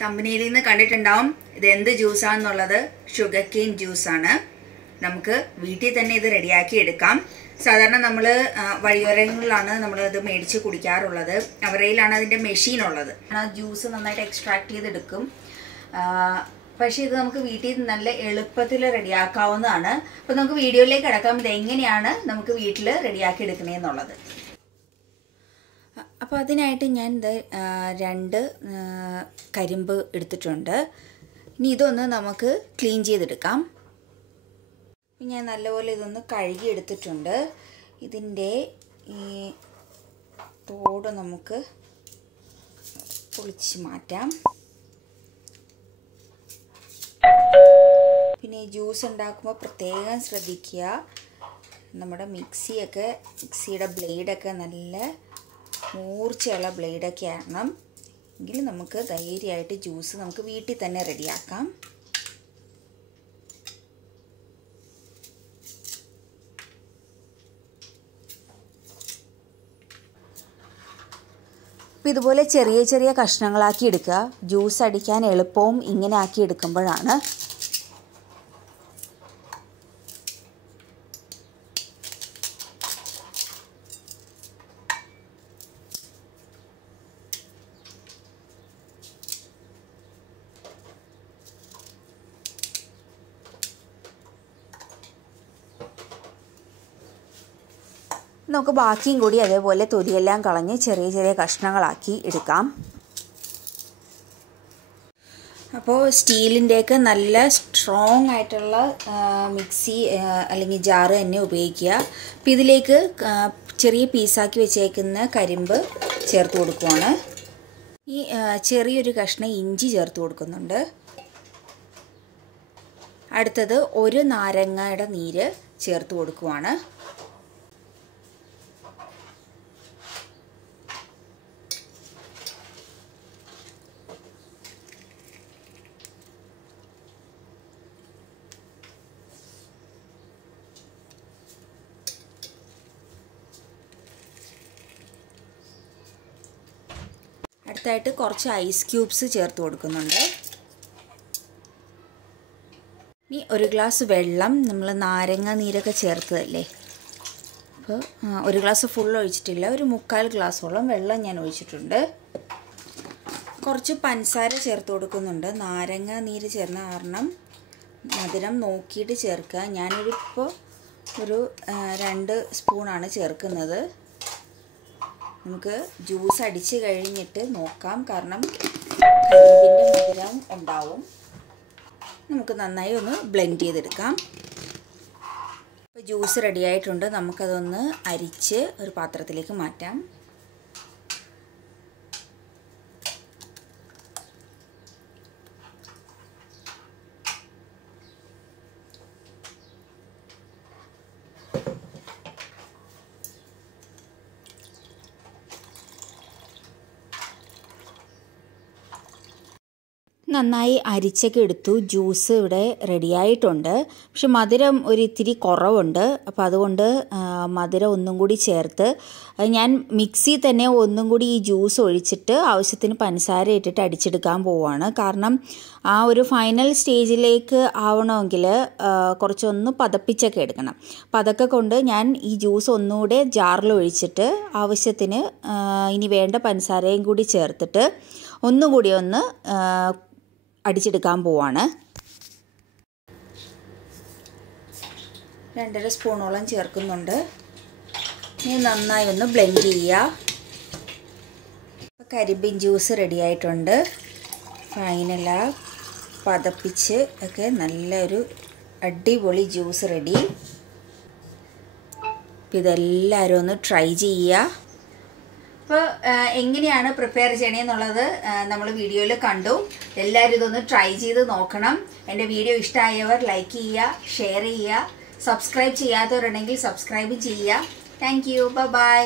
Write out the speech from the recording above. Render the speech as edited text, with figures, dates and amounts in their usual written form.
കമ്പനിയിൽ നിന്ന് കണ്ടിട്ടുണ്ടാവും ഇത് എന്ത് ജ്യൂസാണെന്നുള്ളത്. ഷുഗർ കെയിൻ ജ്യൂസാണ്. നമുക്ക് വീട്ടിൽ തന്നെ ഇത് റെഡിയാക്കി എടുക്കാം. സാധാരണ നമ്മൾ വഴിയോരങ്ങളിലാണ് നമ്മളിത് മേടിച്ച് കുടിക്കാറുള്ളത്. അവരയിലാണ് അതിൻ്റെ മെഷീൻ ഉള്ളത്. ആ ജ്യൂസ് നന്നായിട്ട് എക്സ്ട്രാക്ട് ചെയ്തെടുക്കും. പക്ഷേ ഇത് നമുക്ക് വീട്ടിൽ നല്ല എളുപ്പത്തിൽ റെഡിയാക്കാവുന്നതാണ്. അപ്പോൾ നമുക്ക് വീഡിയോയിലേക്ക് കിടക്കാം ഇത് എങ്ങനെയാണ് നമുക്ക് വീട്ടിൽ റെഡിയാക്കി എടുക്കണേന്നുള്ളത്. അപ്പോൾ അതിനായിട്ട് ഞാൻ 2 കരിമ്പ് എടുത്തിട്ടുണ്ട്. ഇനി ഇതൊന്ന് നമുക്ക് ക്ലീൻ ചെയ്തെടുക്കാം. ഞാൻ നല്ലപോലെ ഇതൊന്ന് കഴുകി എടുത്തിട്ടുണ്ട്. ഇതിൻ്റെ ഈ തോട് നമുക്ക് പൊളിച്ച് മാറ്റാം. പിന്നെ ഈ ജ്യൂസ് ഉണ്ടാക്കുമ്പോൾ പ്രത്യേകം ശ്രദ്ധിക്കുക, നമ്മുടെ മിക്സിയുടെ ബ്ലേഡൊക്കെ നല്ല മൂർച്ചയുള്ള ബ്ലേഡൊക്കെ ആകണം. എങ്കിൽ നമുക്ക് ധൈര്യമായിട്ട് ജ്യൂസ് നമുക്ക് വീട്ടിൽ തന്നെ റെഡിയാക്കാം. അപ്പോൾ ഇതുപോലെ ചെറിയ ചെറിയ കഷ്ണങ്ങളാക്കി എടുക്കുക. ജ്യൂസ് അടിക്കാൻ എളുപ്പവും ഇങ്ങനെ ആക്കി എടുക്കുമ്പോഴാണ്. നമുക്ക് ബാക്കിയും കൂടി അതേപോലെ തൊലിയെല്ലാം കളഞ്ഞ് ചെറിയ ചെറിയ കഷ്ണങ്ങളാക്കി എടുക്കാം. അപ്പോൾ സ്റ്റീലിൻ്റെയൊക്കെ നല്ല സ്ട്രോങ് ആയിട്ടുള്ള മിക്സി അല്ലെങ്കിൽ ജാറ് തന്നെ ഉപയോഗിക്കുക. അപ്പോൾ ഇതിലേക്ക് ചെറിയ പീസാക്കി വെച്ചേക്കുന്ന കരിമ്പ് ചേർത്ത് കൊടുക്കുവാണ്. ഈ ചെറിയൊരു കഷ്ണം ഇഞ്ചി ചേർത്ത് കൊടുക്കുന്നുണ്ട്. അടുത്തത് 1 നാരങ്ങയുടെ നീര് ചേർത്ത് കൊടുക്കുവാണ്. അടുത്തായിട്ട് കുറച്ച് ഐസ് ക്യൂബ്സ് ചേർത്ത് കൊടുക്കുന്നുണ്ട്. ഇനി 1 ഗ്ലാസ് വെള്ളം, നമ്മൾ നാരങ്ങ നീരൊക്കെ ചേർത്തതല്ലേ, അപ്പോൾ 1 ഗ്ലാസ് ഫുൾ ഒഴിച്ചിട്ടില്ല, ഒരു 3/4 ഗ്ലാസോളം വെള്ളം ഞാൻ ഒഴിച്ചിട്ടുണ്ട്. കുറച്ച് പഞ്ചസാര ചേർത്ത് കൊടുക്കുന്നുണ്ട്. നാരങ്ങ നീര് ചേർന്ന കാരണം മധുരം നോക്കിയിട്ട് ചേർക്കുക. ഞാനിപ്പോൾ ഒരു 2 സ്പൂണാണ് ചേർക്കുന്നത്. നമുക്ക് ജ്യൂസ് അടിച്ച് കഴിഞ്ഞിട്ട് നോക്കാം, കാരണം കരിമ്പിൻ്റെ മധുരം ഉണ്ടാവും. നമുക്ക് നന്നായി ഒന്ന് ബ്ലെൻഡ് ചെയ്തെടുക്കാം. ഇപ്പോൾ ജ്യൂസ് റെഡി ആയിട്ടുണ്ട്. നമുക്കതൊന്ന് അരിച്ച് ഒരു പാത്രത്തിലേക്ക് മാറ്റാം. നന്നായി അരിച്ചൊക്കെ എടുത്തു. ജ്യൂസ് ഇവിടെ റെഡിയായിട്ടുണ്ട്. പക്ഷെ മധുരം ഇത്തിരി കുറവുണ്ട്. അപ്പോൾ അതുകൊണ്ട് മധുരം ഒന്നും കൂടി ചേർത്ത് ഞാൻ മിക്സി തന്നെ ഒന്നും കൂടി ഈ ജ്യൂസ് ഒഴിച്ചിട്ട് ആവശ്യത്തിന് പഞ്ചസാര ഇട്ടിട്ട് അടിച്ചെടുക്കാൻ പോവുകയാണ്. കാരണം ആ ഒരു ഫൈനൽ സ്റ്റേജിലേക്ക് ആവണമെങ്കിൽ കുറച്ചൊന്ന് പതപ്പിച്ചൊക്കെ എടുക്കണം. അപ്പം അതൊക്കെ കൊണ്ട് ഞാൻ ഈ ജ്യൂസ് ഒന്നുകൂടെ ജാറിൽ ഒഴിച്ചിട്ട് ആവശ്യത്തിന് ഇനി വേണ്ട പഞ്ചസാരയും കൂടി ചേർത്തിട്ട് ഒന്നുകൂടി ഒന്ന് അടിച്ചെടുക്കാൻ പോവാണ്. 2.5 സ്പൂണോളം ചേർക്കുന്നുണ്ട്. ഇനി നന്നായി ഒന്ന് ബ്ലെൻഡ് ചെയ്യുക. കരിമ്പിൻ ജ്യൂസ് റെഡി ആയിട്ടുണ്ട്. ഫൈനലാ പതപ്പിച്ച് ഒക്കെ നല്ലൊരു അടിപൊളി ജ്യൂസ് റെഡി. അപ്പം ഇതെല്ലാവരും ഒന്ന് ട്രൈ ചെയ്യുക. അപ്പോൾ എങ്ങനെയാണ് പ്രിപ്പയർ ചെയ്യണമെന്നുള്ളത് നമ്മൾ വീഡിയോയിൽ കണ്ടു. എല്ലാവരും ഇതൊന്ന് ട്രൈ ചെയ്ത് നോക്കണം. എൻ്റെ വീഡിയോ ഇഷ്ടമായവർ ലൈക്ക് ചെയ്യുക, ഷെയർ ചെയ്യുക, സബ്സ്ക്രൈബ് ചെയ്യാത്തവരുണ്ടെങ്കിൽ സബ്സ്ക്രൈബ് ചെയ്യുക. Thank you. ബൈ.